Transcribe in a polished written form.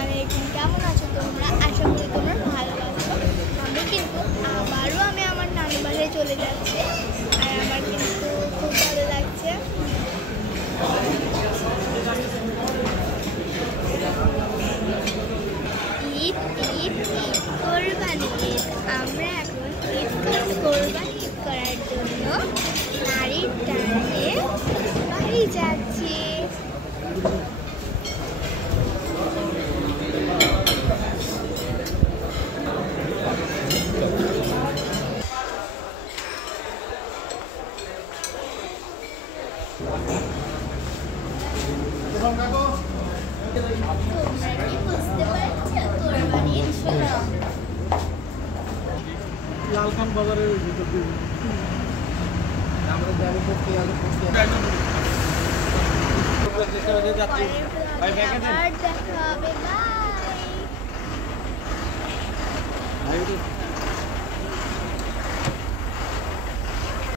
আলাইকুম, কেমন আছো তোমরা? আশা করি তোমরা ভালো আছো। আমি আমার নানু বাসায় চলে যাচ্ছি, আর আমার কিন্তু খুব ভালো লাগছে। ঈদ ঈদ ঈদ, কোরবানি ঈদ। আমরা এখন কোরবানি ঈদ করার জন্য নারীর টানে বাড়ি যাচ্ছি। তোমরা কি বুঝতে পারছো কোরবানি ঈদ? লালখান বাজারের ভিতর দিয়ে আমরা যাবো করতে দেখা হবে।